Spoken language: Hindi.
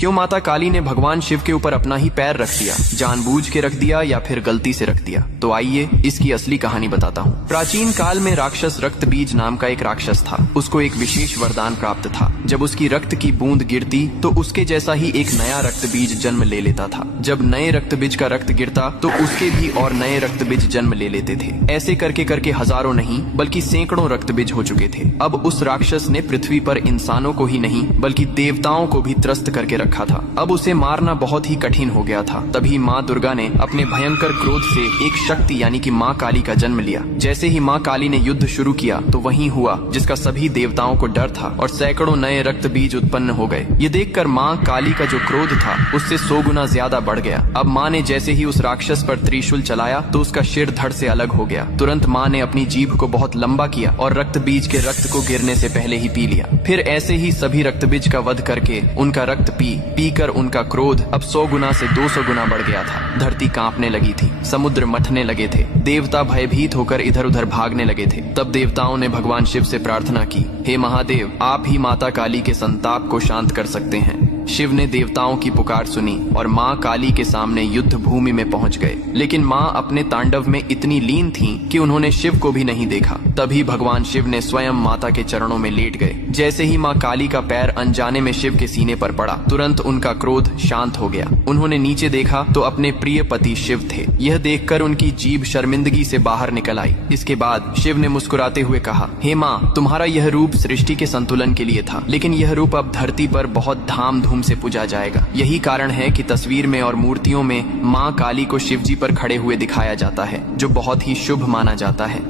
क्यों माता काली ने भगवान शिव के ऊपर अपना ही पैर रख दिया? जानबूझ के रख दिया या फिर गलती से रख दिया? तो आइए इसकी असली कहानी बताता हूँ। प्राचीन काल में राक्षस रक्तबीज नाम का एक राक्षस था। उसको एक विशेष वरदान प्राप्त था। जब उसकी रक्त की बूंद गिरती तो उसके जैसा ही एक नया रक्तबीज जन्म ले लेता था। जब नए रक्तबीज का रक्त गिरता तो उसके भी और नए रक्तबीज जन्म ले लेते थे। ऐसे करके करके हजारों नहीं बल्कि सैकड़ों रक्तबीज हो चुके थे। अब उस राक्षस ने पृथ्वी पर इंसानों को ही नहीं बल्कि देवताओं को भी त्रस्त करके रखा था। अब उसे मारना बहुत ही कठिन हो गया था। तभी माँ दुर्गा ने अपने भयंकर क्रोध से एक शक्ति यानी कि माँ काली का जन्म लिया। जैसे ही माँ काली ने युद्ध शुरू किया तो वही हुआ जिसका सभी देवताओं को डर था और सैकड़ों नए रक्त बीज उत्पन्न हो गए। ये देखकर माँ काली का जो क्रोध था उससे 100 गुना ज्यादा बढ़ गया। अब माँ ने जैसे ही उस राक्षस पर त्रिशूल चलाया तो उसका सिर धड़ से अलग हो गया। तुरंत माँ ने अपनी जीभ को बहुत लंबा किया और रक्त बीज के रक्त को गिरने से पहले ही पी लिया। फिर ऐसे ही सभी रक्त बीज का वध करके उनका रक्त पी कर उनका क्रोध अब 100 गुना से 200 गुना बढ़ गया था। धरती कांपने लगी थी, समुद्र मथने लगे थे, देवता भयभीत होकर इधर उधर भागने लगे थे। तब देवताओं ने भगवान शिव से प्रार्थना की, हे महादेव, आप ही माता काली के संताप को शांत कर सकते हैं। शिव ने देवताओं की पुकार सुनी और माँ काली के सामने युद्ध भूमि में पहुंच गए। लेकिन माँ अपने तांडव में इतनी लीन थीं कि उन्होंने शिव को भी नहीं देखा। तभी भगवान शिव ने स्वयं माता के चरणों में लेट गए। जैसे ही माँ काली का पैर अनजाने में शिव के सीने पर पड़ा, तुरंत उनका क्रोध शांत हो गया। उन्होंने नीचे देखा तो अपने प्रिय पति शिव थे। यह देखकर उनकी जीभ शर्मिंदगी से बाहर निकल आई। इसके बाद शिव ने मुस्कुराते हुए कहा, हे माँ, तुम्हारा यह रूप सृष्टि के संतुलन के लिए था, लेकिन यह रूप अब धरती पर बहुत धाम से पूजा जाएगा। यही कारण है कि तस्वीर में और मूर्तियों में माँ काली को शिवजी पर खड़े हुए दिखाया जाता है, जो बहुत ही शुभ माना जाता है।